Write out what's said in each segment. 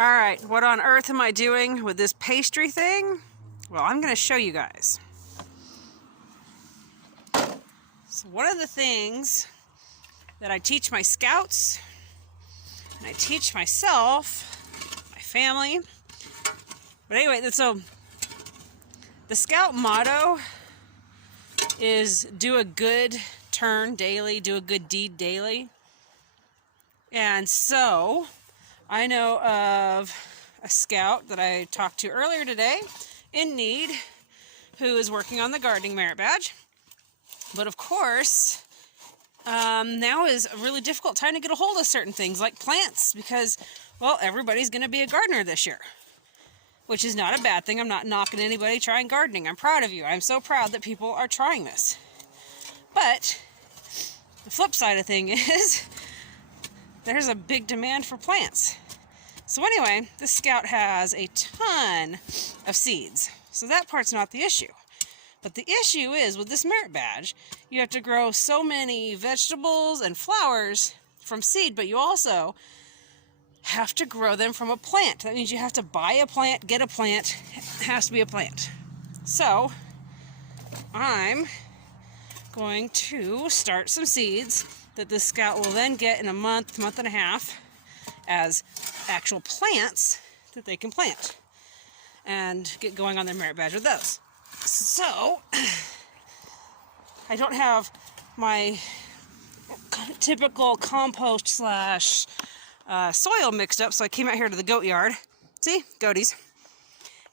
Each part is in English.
Alright, what on earth am I doing with this pastry thing? Well, I'm going to show you guys. So one of the things that I teach my scouts, and I teach myself, my family, but anyway, so the scout motto is do a good turn daily, do a good deed daily. And so I know of a scout that I talked to earlier today in need who is working on the gardening merit badge. But of course, now is a really difficult time to get a hold of certain things like plants because, well, everybody's going to be a gardener this year, which is not a bad thing. I'm not knocking anybody trying gardening. I'm proud of you. I'm so proud that people are trying this. But the flip side of thing is there's a big demand for plants. So anyway, this scout has a ton of seeds. So that part's not the issue. But the issue is with this merit badge, you have to grow so many vegetables and flowers from seed, but you also have to grow them from a plant. That means you have to buy a plant, get a plant. It has to be a plant. So I'm going to start some seeds that this scout will then get in a month, month and a half as actual plants that they can plant and get going on their merit badge with those. So I don't have my typical compost slash soil mixed up, so I came out here to the goat yard, see, goaties,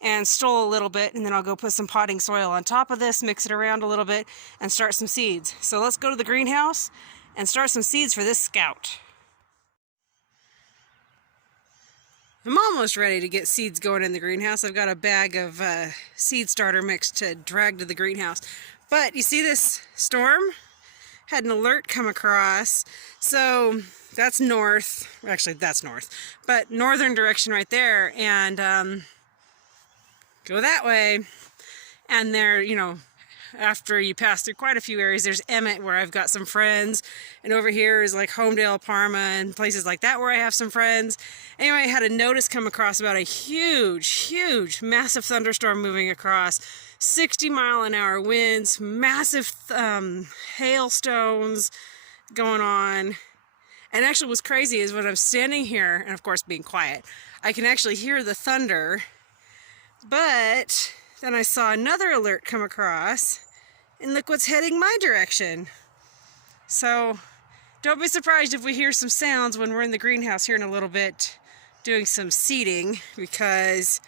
and stole a little bit, and then I'll go put some potting soil on top of this, mix it around a little bit, and start some seeds. So let's go to the greenhouse and start some seeds for this scout. I'm almost ready to get seeds going in the greenhouse. I've got a bag of seed starter mix to drag to the greenhouse. But you see this storm? Had an alert come across. So that's north. Actually, that's north. But northern direction right there. And go that way. And there, you know, after you pass through quite a few areas, there's Emmett where I've got some friends, and over here is like Homedale, Parma, and places like that where I have some friends. Anyway, I had a notice come across about a huge, massive thunderstorm moving across, 60-mile-an-hour winds, massive hailstones going on. And actually what's crazy is when I'm standing here, and of course being quiet, I can actually hear the thunder, but then I saw another alert come across, and look what's heading my direction. So don't be surprised if we hear some sounds when we're in the greenhouse here in a little bit doing some seeding, because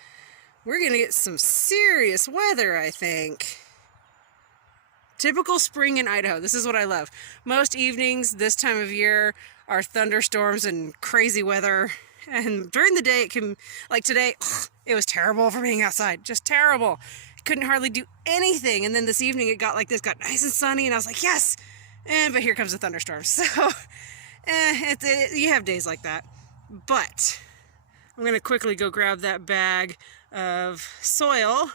we're gonna get some serious weather, I think. Typical spring in Idaho. This is what I love. Most evenings this time of year are thunderstorms and crazy weather. And during the day it can, like today, it was terrible for being outside, just terrible. Couldn't hardly do anything. And then this evening it got like this, got nice and sunny, and I was like, yes. But here comes a thunderstorm. So you have days like that. But I'm gonna quickly go grab that bag of soil,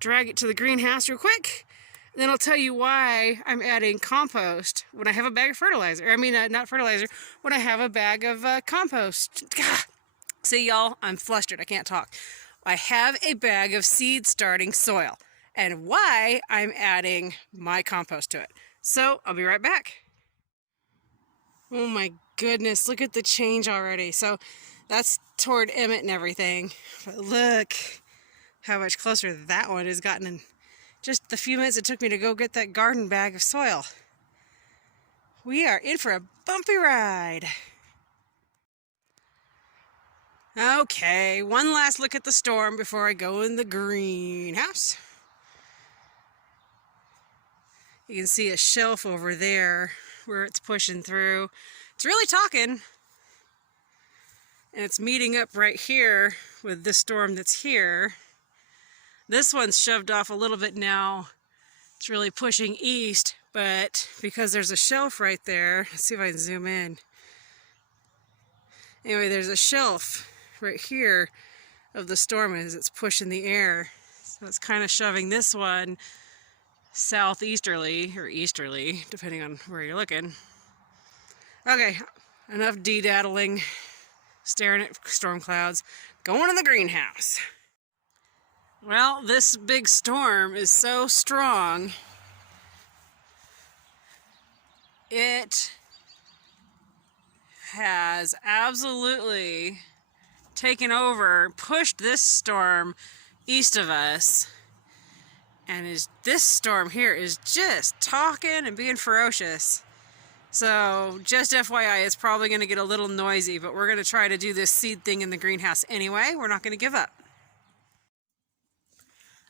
drag it to the greenhouse real quick, and then I'll tell you why I'm adding compost when I have a bag of fertilizer. I mean, not fertilizer, when I have a bag of compost. Gah! See, y'all, I'm flustered. I can't talk. I have a bag of seed starting soil, and why I'm adding my compost to it. So I'll be right back. Oh my goodness, look at the change already. So that's toward Emmett and everything. But look how much closer that one has gotten in just the few minutes it took me to go get that garden bag of soil. We are in for a bumpy ride. Okay, one last look at the storm before I go in the greenhouse. You can see a shelf over there where it's pushing through. It's really talking. And it's meeting up right here with this storm that's here. This one's shoved off a little bit now. It's really pushing east, but because there's a shelf right there, let's see if I can zoom in. Anyway, there's a shelf right here of the storm as it's pushing the air. So it's kind of shoving this one southeasterly or easterly, depending on where you're looking. Okay, enough de-daddling. staring at storm clouds, going in the greenhouse. Well, this big storm is so strong, it has absolutely taken over, pushed this storm east of us, and this storm here is just talking and being ferocious. So just FYI, it's probably going to get a little noisy, but we're going to try to do this seed thing in the greenhouse anyway. We're not going to give up.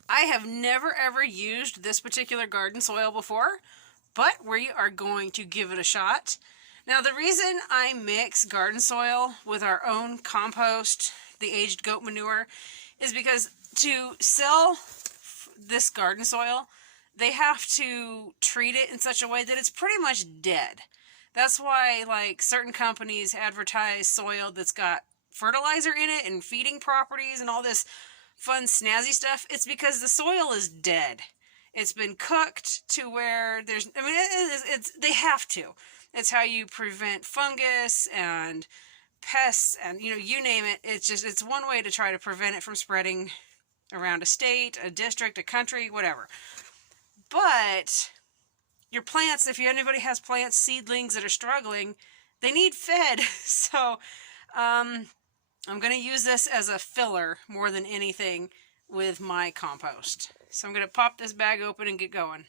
I have never ever used this particular garden soil before, but we are going to give it a shot. Now, the reason I mix garden soil with our own compost, the aged goat manure, is because to sell this garden soil, they have to treat it in such a way that it's pretty much dead. That's why, like, certain companies advertise soil that's got fertilizer in it and feeding properties and all this fun snazzy stuff. It's because the soil is dead. It's been cooked to where there's, I mean, they have to. It's how you prevent fungus and pests and, you know, you name it. It's one way to try to prevent it from spreading around a state, a district, a country, whatever. But your plants, if anybody has plants, seedlings that are struggling, they need fed. So I'm going to use this as a filler more than anything with my compost. So I'm going to pop this bag open and get going.